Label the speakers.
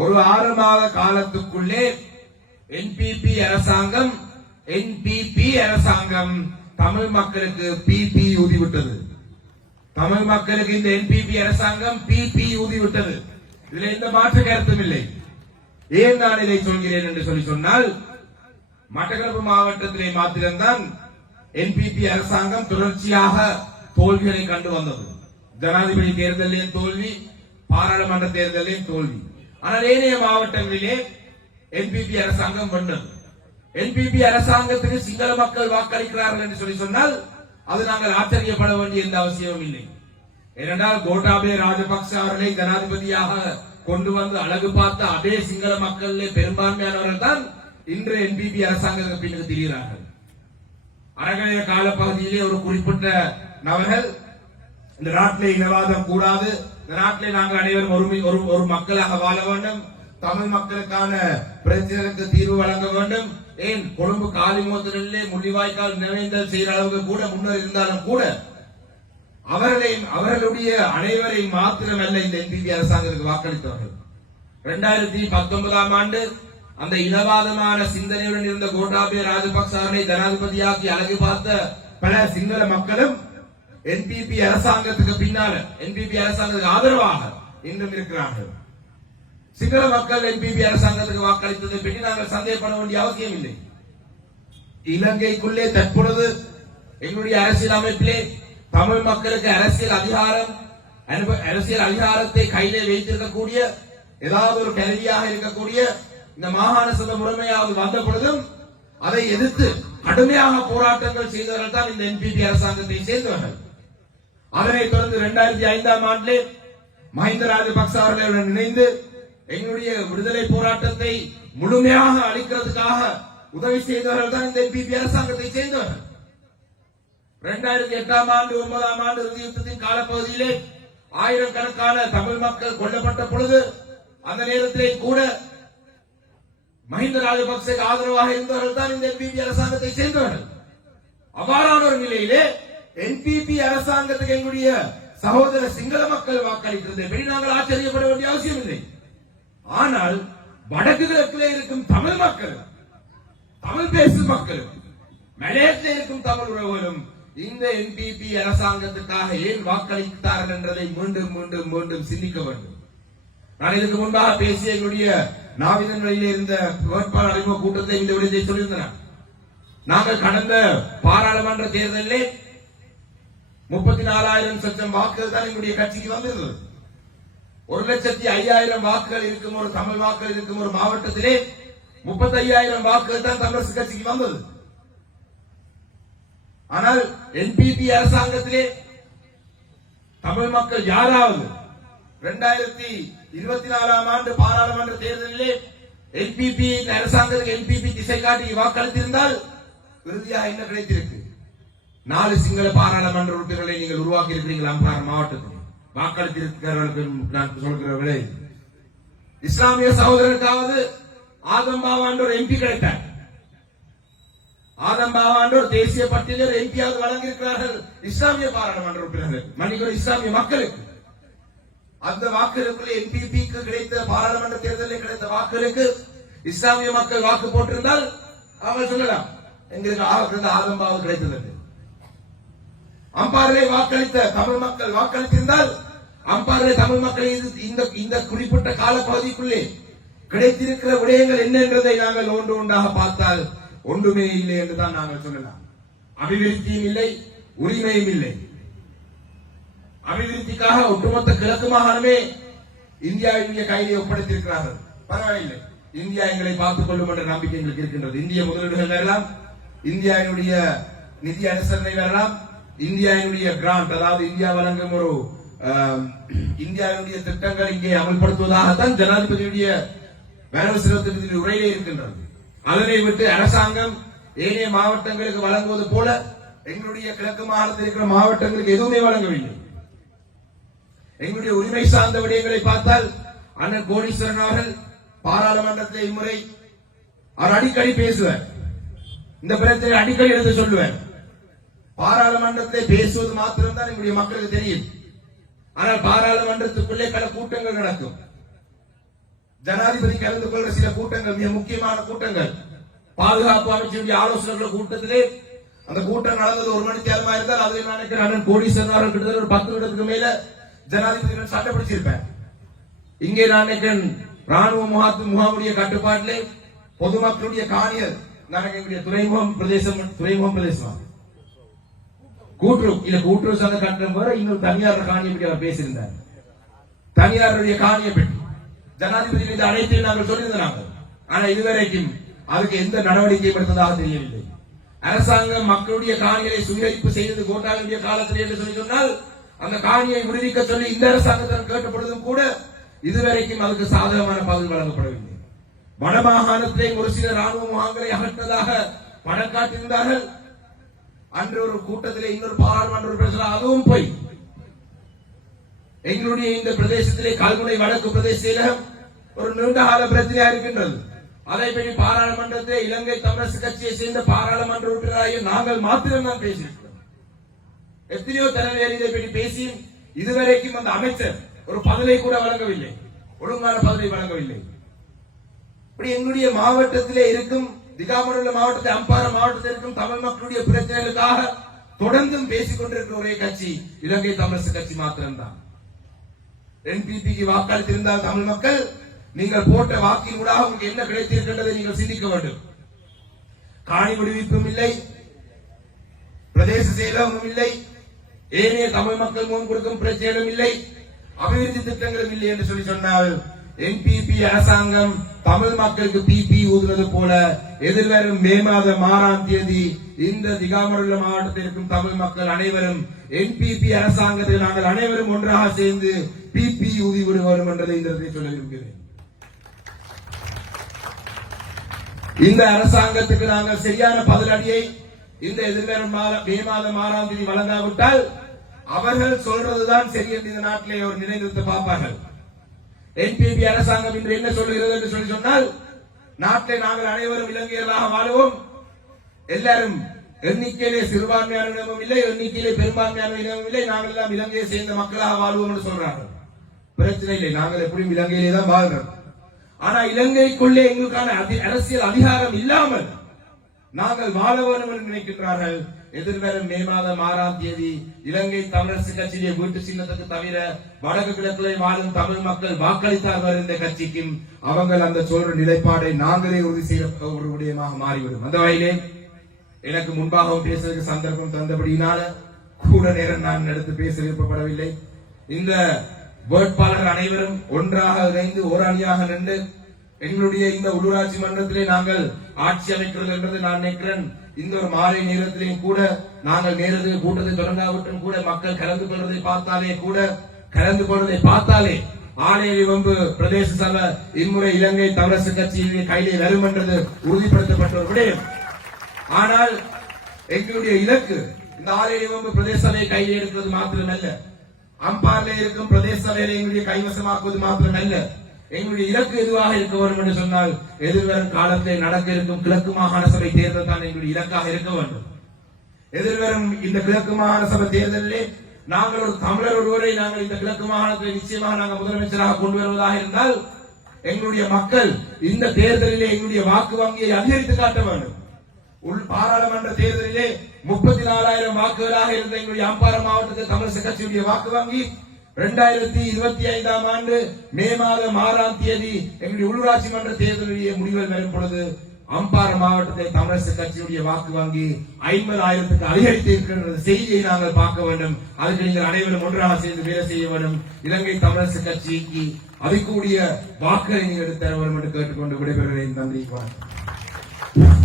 Speaker 1: ஒரு ஆறு மாத காலத்துக்குள்ளே என்பிபி அரசாங்கம் என்பிபி அரசாங்கம் தமிழ் மக்களுக்கு பிபி ஊதிவிட்டது. தமிழ் மக்களுக்கு இந்த என்பிபி அரசாங்கம் பிபி ஊதிவிட்டது. இதுல எந்த மாற்று கருத்தும் இல்லை. ஏன் நான் இதை சொல்கிறேன் என்று சொல்லி சொன்னால் மட்டக்களப்பு மாவட்டத்திலே மாத்திரம்தான் என்பிபி அரசாங்கம் தொடர்ச்சியாக தோல்விகளை கண்டு வந்தது. ஜனாதிபதி தேர்தலையும் தோல்வி பாராளுமன்ற தேர்தலையும் தோல்வி. ஆனால் ஏனைய மாவட்டங்களிலே என்பிபி அரசாங்கம் பண்ணும் என்பிபி அரசாங்கத்துக்கு சிங்கள மக்கள் வாக்களிக்கிறார்கள் என்று சொல்லி சொன்னால் அது நாங்கள் ஆச்சரியப்பட வேண்டிய எந்த அவசியமும் இல்லை. ஏனென்றால் கோட்டாபே ராஜபக்ச அவர்களை ஜனாதிபதியாக கொண்டு வந்து அழகு பார்த்த அதே சிங்கள மக்களிலே பெரும்பான்மையானவர்கள் தான் இன்று என்பிபி அரசாங்கத்துக்கு பின்னுக்கு திரிகிறார்கள். அறகலைய காலப்பகுதியிலே ஒரு குறிப்பிட்ட நபர்கள் இந்த நாட்டிலே இனவாதம் கூடாது இந்த நாட்டிலே நாங்கள் அனைவரும் ஒருமை ஒரு ஒரு மக்களாக வாழ வேண்டும். தமிழ் மக்களுக்கான பிரச்சனைக்கு தீர்வு வழங்க வேண்டும். ஏன்? கொழும்பு காலிமோத்தலிலே முள்ளிவாய்க்கால் நினைவேந்தல் செய்கிற அளவுக்கு கூட முன்னர் இருந்தாலும் கூட அவர்களையும் அவர்களுடைய அனைவரையும் மாத்திரமல்ல இந்த என்பிபி அரசாங்கத்துக்கு வாக்களித்தவர்கள். இரண்டாயிரத்தி பத்தொன்பதாம் ஆண்டு அந்த இனவாதமான சிந்தனையுடன் இருந்த கோட்டாபய ராஜபக்சாரனை ஜனாதிபதியாக்கி அழகு பார்த்த பல சிங்கள மக்களும் என்பிபி அரசாங்கத்துக்கு பின்னால என்பிபி அரசாங்கத்துக்கு ஆதரவாக இன்னும் இருக்கிறார்கள். சிங்கள மக்கள் என்பிபி அரசாங்கத்துக்கு வாக்களித்ததை பற்றி நாங்கள் சந்தேகப்பட வேண்டிய அவசியம் இல்லை. இலங்கைக்குள்ளே தற்பொழுது எங்களுடைய அரசியல் அமைப்பிலே தமிழ் மக்களுக்கு அரசியல் அதிகாரம் அரசியல் அதிகாரத்தை கையிலே வைத்திருக்கக்கூடிய ஏதாவது ஒரு கருவியாக இருக்கக்கூடிய இந்த மாகாண சபை முறைமையாவது வந்த பொழுதும் அதை எதிர்த்து கடுமையாக போராட்டங்கள் செய்தவர்கள் தான் இந்த என்பிபி அரசாங்கத்தை சேர்ந்தவர்கள். அதனைத் தொடர்ந்து இரண்டாயிரத்தி ஐந்தாம் ஆண்டிலே மஹிந்த ராஜபக்ச அவர்களுடன் இணைந்து எங்களுடைய விடுதலை போராட்டத்தை முழுமையாக அளிக்கிறதுக்காக உதவி செய்தவர்கள் தான் இந்த பிபி அரசாங்கத்தை சேர்ந்தவர்கள். இரண்டாயிரத்தி எட்டாம் ஆண்டு ஒன்பதாம் ஆண்டு இறுதி யுத்தத்தின் காலப்பகுதியிலே ஆயிரக்கணக்கான தமிழ் மக்கள் கொல்லப்பட்ட பொழுது அந்த நேரத்திலே கூட மஹிந்த ராஜபக்சேக்கு ஆதரவாக இருந்தவர்கள் தான் இந்த பிபி அரசாங்கத்தை சேர்ந்தவர்கள். அவ்வாறான ஒரு நிலையிலே என்பிபி அரசாங்கத்துக்கு எங்களுடைய சகோதர சிங்கள மக்கள் வாக்களித்ததை வெளி நாங்கள் ஆச்சரியப்பட வேண்டிய அவசியம் இல்லை. ஆனால் வடக்கு கிழக்கில் இருக்கும் தமிழ் மக்கள் தமிழ் பேசும் மக்கள் மலேசியில் இருக்கும் தமிழ் உறவுகளும் இந்த என்பிபி அரசாங்கத்துக்காக ஏன் வாக்களித்தார்கள் என்றதை மீண்டும் மீண்டும் மீண்டும் சிந்திக்க வேண்டும். நான் இதுக்கு முன்பாக பேசிய எங்களுடைய நாவிதன் இருந்த வேட்பாளர் அறிமுக கூட்டத்தை இந்த விடுதலை சொல்லியிருந்தேன். நாங்கள் கடந்த பாராளுமன்ற தேர்தலில் முப்பத்தி நாலாயிரம் சட்டம் வாக்குகள் தான் எங்களுடைய கட்சிக்கு வந்திருந்தது. ஒரு லட்சத்தி ஐயாயிரம் வாக்குகள் இருக்கும் ஒரு தமிழ் வாக்குகள் இருக்கும் ஒரு மாவட்டத்திலே முப்பத்தி ஐயாயிரம் வாக்குகள் தான் தமிழரசு கட்சிக்கு வந்தது. ஆனால் என்பிபி அரசாங்கத்திலே தமிழ் மக்கள் யாராவது இரண்டாயிரத்தி இருபத்தி நாலாம் ஆண்டு பாராளுமன்ற தேர்தலிலே என்பிபி அரசாங்கத்துக்கு என்பிபி திசை காட்டி வாக்களித்திருந்தால் இறுதியாக என்ன கிடைத்திருக்கு? நாலு சிங்கள பாராளுமன்ற உறுப்பினர்களை நீங்கள் உருவாக்கி இருக்கிறீங்களா அம்பார் மாவட்டத்தில். வாக்களித்திருக்கிறவர்களுக்கு நான் சொல்கிறவர்களே இஸ்லாமிய சகோதரருக்காவது ஆதம் பாவாண்டு ஒரு எம்பி கிடைத்தார். ஆதம் பாவாண்டு ஒரு தேசிய பட்டியலில் எம்பியாவது வழங்கியிருக்கிறார்கள் இஸ்லாமிய பாராளுமன்ற உறுப்பினர்கள் மன்னிக்கிற இஸ்லாமிய மக்களுக்கு. அந்த வாக்குகளுக்குள்ள என்பிபிக்கு கிடைத்த பாராளுமன்ற தேர்தலில் கிடைத்த வாக்குகளுக்கு இஸ்லாமிய மக்கள் வாக்கு போட்டிருந்தால் அவங்க சொல்லலாம் எங்களுக்கு ஆதம்பாவது கிடைத்தது. அம்பாரிலே வாக்களித்த தமிழ் மக்கள் வாக்களித்திருந்தால் அம்பாரிலே தமிழ் மக்கள் இந்த இந்த குறிப்பிட்ட காலப்பகுதிக்குள்ளே கிடைத்திருக்கிற விடயங்கள் என்ன என்றதை நாங்கள் ஒன்று ஒன்றாக பார்த்தால் ஒன்றுமே இல்லை என்று தான் நாங்கள் சொல்லலாம். அபிவிருத்தியும் இல்லை உரிமையும் இல்லை. அபிவிருத்திக்காக ஒட்டுமொத்த கிழக்கு மாகாணமே இந்தியாவினுடைய கையிலே ஒப்படைத்திருக்கிறார்கள். பரவாயில்லை. இந்தியா எங்களை பார்த்துக் கொள்ளும் என்ற நம்பிக்கை எங்களுக்கு இருக்கின்றது. இந்திய முதலீடுகள் வரலாம் இந்தியாவினுடைய நிதி அனுசரணை வரலாம் இந்தியாவினுடைய கிராண்ட் அதாவது இந்தியா வழங்கும் ஒரு இந்தியாவினுடைய திட்டங்கள் இங்கே அமல்படுத்துவதாகத்தான் ஜனாதிபதியுடைய வரவு உரையிலே இருக்கின்றது. அதனை விட்டு அரசாங்கம் ஏனைய மாவட்டங்களுக்கு வழங்குவது போல எங்களுடைய கிழக்கு மாகாணத்தில் இருக்கிற மாவட்டங்களுக்கு எதுவுமே வழங்கவில்லை. எங்களுடைய உரிமை சார்ந்த விடயங்களை பார்த்தால் அண்ணன் கோடீஸ்வரன் அவர்கள் பாராளுமன்றத்தில் இம்முறை அவர் அடிக்கடி பேசுவார். இந்த பிரச்சனை அடிக்கடி எடுத்து சொல்லுவார். பாராளுமன்றத்தை பேசுவது மாத்திரம்தான் எங்களுடைய மக்களுக்கு தெரியும். ஆனால் பாராளுமன்றத்துக்குள்ளே பல கூட்டங்கள் நடக்கும். ஜனாதிபதி கலந்து கொள்ற சில கூட்டங்கள் மிக முக்கியமான கூட்டங்கள். பாதுகாப்பு அமைச்சருடைய ஆலோசனைகள் கூட்டத்திலே அந்த கூட்டம் நடந்தது ஒரு மணி தேர்மா இருந்தால் அதில் நான் நினைக்கிறேன் அண்ணன் கோடீஸ்வரன் அவர்கள் கிட்டத்தட்ட ஒரு பத்து நிமிடத்துக்கு மேல ஜனாதிபதி சட்டை பிடிச்சிருப்பேன். இங்கே நான் நினைக்கிறேன் ராணுவ முகாத்து முகாமுடைய கட்டுப்பாட்டிலே பொதுமக்களுடைய காணியர் நான் எங்களுடைய துறைமுகம் பிரதேசம் துறைமுகம் பிரதேசம். கூட்டுறவு இல்ல கூட்டுறவு சங்க கட்டணம் வர இன்னொரு தனியார் காணியை பற்றி அவர் பேசியிருந்தார். தனியாருடைய காணியை பற்றி. ஜனாதிபதி மீது அனைத்தையும் நாங்கள் சொல்லியிருந்தாங்க ஆனா இதுவரைக்கும் அதுக்கு எந்த நடவடிக்கையும் எடுத்ததாக தெரியவில்லை. அரசாங்கம் மக்களுடைய காணிகளை சுயரிப்பு செய்தது கோட்டாளுடைய காலத்தில் என்று சொல்லி சொன்னால் அந்த காணியை விடுவிக்க சொல்லி இந்த அரசாங்கத்தால் கேட்டப்படுவதும் கூட இதுவரைக்கும் அதுக்கு சாதகமான பதில் வழங்கப்படவில்லை. வடமாகாணத்திலே ஒரு சில ராணுவ முகாம்களை அகற்றதாக படம் காட்டியிருந்தார்கள் அன்று ஒரு கூட்டத்திலே இன்னொரு பாராளுமன்ற உறுப்பினர் அதுவும் போய். எங்களுடைய இந்த பிரதேசத்திலே கல்முனை வடக்கு பிரதேசத்தில ஒரு நீண்ட கால பிரச்சனையா இருக்கின்றது. அதை பற்றி பாராளுமன்றத்தில் இலங்கை தமிழரசு கட்சியை சேர்ந்த பாராளுமன்ற உறுப்பினராகிய நாங்கள் மாத்திரம்தான் பேசியிருக்கிறோம். எத்தனையோ தலைவர் இதை பற்றி பேசியும் இதுவரைக்கும் அந்த அமைச்சர் ஒரு பதிலை கூட வழங்கவில்லை. ஒழுங்கான பதிலை வழங்கவில்லை. இப்படி எங்களுடைய மாவட்டத்திலே இருக்கும் திகாமருள்ள மாவட்டத்தை அம்பாறை மாவட்டத்தில் இருக்கும் தமிழ் மக்களுடைய பிரச்சனைகளுக்காக தொடர்ந்தும் பேசிக் கொண்டிருக்கிற ஒரே கட்சி இலங்கை தமிழரசு கட்சி மாத்திரம்தான். என்பிபிக்கு வாக்களித்திருந்தால் தமிழ் மக்கள் நீங்கள் போட்ட வாக்கின் ஊடாக உங்களுக்கு என்ன கிடைத்திருக்கின்றதை நீங்கள் சிந்திக்க வேண்டும். காணி விடுவிப்பும் இல்லை பிரதேச செயலகமும் இல்லை ஏனைய தமிழ் மக்கள் முன் கொடுக்கும் பிரச்சனைகளும் இல்லை அபிவிருத்தி திட்டங்களும் இல்லை என்று சொல்லி சொன்னால் என்பிபி அரசாங்கம் தமிழ் மக்களுக்கு பிபி ஊதுவது போல எதிர்வரும் மே மாதம் ஆறாம் தேதி இந்த திகாமருள்ள மாவட்டத்தில் இருக்கும் தமிழ் மக்கள் அனைவரும் என்பிபி அரசாங்கத்தில் நாங்கள் அனைவரும் ஒன்றாக சேர்ந்து பிபி ஊதி விடுவோம் என்றதை இந்த சொல்ல விரும்புகிறேன். இந்த அரசாங்கத்துக்கு நாங்கள் சரியான பதிலடியை இந்த எதிர்வரும் மே மாதம் ஆறாம் தேதி வழங்காவிட்டால் அவர்கள் சொல்றதுதான் சரி என்று இந்த நாட்டிலே ஒரு நிலைநிறுத்த பார்ப்பார்கள். என்பிபி அரசாங்கம் இன்று என்ன சொல்லுகிறது என்று சொல்லி சொன்னால் நாட்டை நாங்கள் அனைவரும் இலங்கையர்களாக வாழுவோம். எல்லாரும் எண்ணிக்கையிலே சிறுபான்மையான இனமும் இல்லை எண்ணிக்கையிலே பெரும்பான்மையான இனமும் இல்லை நாங்கள் எல்லாம் இலங்கையை சேர்ந்த மக்களாக வாழ்வோம் என்று சொல்றார்கள். பிரச்சனை இல்லை நாங்கள் எப்படியும் இலங்கையிலே தான் வாழ்றோம். ஆனா இலங்கைக்குள்ளே எங்களுக்கான அரசியல் அதிகாரம் இல்லாமல் நாங்கள் வாழ வேண்டும் என்று நினைக்கின்றார்கள். எதிர்வரும் மே மாதம் ஆறாம் தேதி இலங்கை தமிழரசு கட்சியிலே வீட்டு சின்னத்துக்கு தவிர வடக்கு கிழக்கிலே வாழும் தமிழ் மக்கள் வாக்களித்தார்கள் இந்த கட்சிக்கும் அவங்கள் அந்த சொல்ற நிலைப்பாடை நாங்களே உறுதி செய்ய ஒரு விடயமாக மாறிவிடும். அந்த வகையிலே எனக்கு முன்பாகவும் பேசுவதற்கு சந்தர்ப்பம் தந்தபடியினால கூட நேரம் நான் எடுத்து பேச விருப்பப்படவில்லை. இந்த வேட்பாளர் அனைவரும் ஒன்றாக இணைந்து ஒரு அணியாக நின்று எங்களுடைய இந்த உள்ளூராட்சி மன்றத்திலே நாங்கள் ஆட்சி அமைக்கிறது என்றது நான் நினைக்கிறேன். இந்த ஒரு மாலை நேரத்திலேயும் கூட நாங்கள் நேரத்தில் கூட்டத்தை தொடங்காவிட்டும் கூட மக்கள் கலந்து கொள்வதை பார்த்தாலே கூட கலந்து கொள்வதை பார்த்தாலே ஆணைய வம்பு பிரதேச சபை இம்முறை இலங்கை தமிழரசு கட்சியின் கையிலே வரும் என்றது உறுதிப்படுத்தப்பட்ட ஒரு விடயம். ஆனால் எங்களுடைய இலக்கு இந்த ஆலை வம்பு பிரதேச சபையை கையில் எடுப்பது மாத்திரமல்ல. அம்பாரில் இருக்கும் பிரதேச சபையில எங்களுடைய கைவசமாக்குவது மாத்திரமல்ல. எங்களுடைய இலக்கு எதுவாக இருக்க வேண்டும் என்று சொன்னால் எதிர்வரும் காலத்தில் நடக்க இருக்கும் கிழக்கு மாகாண சபை தேர்தல் தான் எங்களுடைய இலக்காக இருக்க வேண்டும். எதிர்வரும் இந்த கிழக்கு மாகாண சபை தேர்தலிலே நாங்கள் ஒரு தமிழர் ஒருவரை நாங்கள் இந்த கிழக்கு மாகாணத்தில் நிச்சயமாக நாங்கள் முதலமைச்சராக கொண்டு வருவதாக இருந்தால் எங்களுடைய மக்கள் இந்த தேர்தலிலே எங்களுடைய வாக்கு வங்கியை அதிகரித்து காட்ட வேண்டும். உள் பாராளுமன்ற தேர்தலிலே முப்பத்தி நாலாயிரம் வாக்குகளாக இருந்த எங்களுடைய அம்பாறை மாவட்டத்தில் தமிழ் கட்சியுடைய வாக்கு வங்கி இரண்டாயிரத்தி இருபத்தி ஐந்தாம் ஆண்டு மே மாதம் ஆறாம் தேதி எங்களுடைய உள்ளூராட்சி மன்ற தேர்தலுடைய முடிவுகள் வரும் பொழுது அம்பாறை மாவட்டத்தில் தமிழரசு கட்சியுடைய வாக்கு வங்கி ஐம்பதாயிரத்துக்கு அதிகரித்து இருக்கின்ற செய்தியை நாங்கள் பார்க்க வேண்டும். அதற்கு நீங்கள் அனைவரும் ஒன்றாக சேர்ந்து வேலை செய்ய வேண்டும். இலங்கை தமிழரசு கட்சிக்கு அதிகூடிய வாக்குகளை நீங்கள் எடுத்து தர வேண்டும் என்று கேட்டுக்கொண்டு விடைபெறுகிறேன். நன்றி வணக்கம்.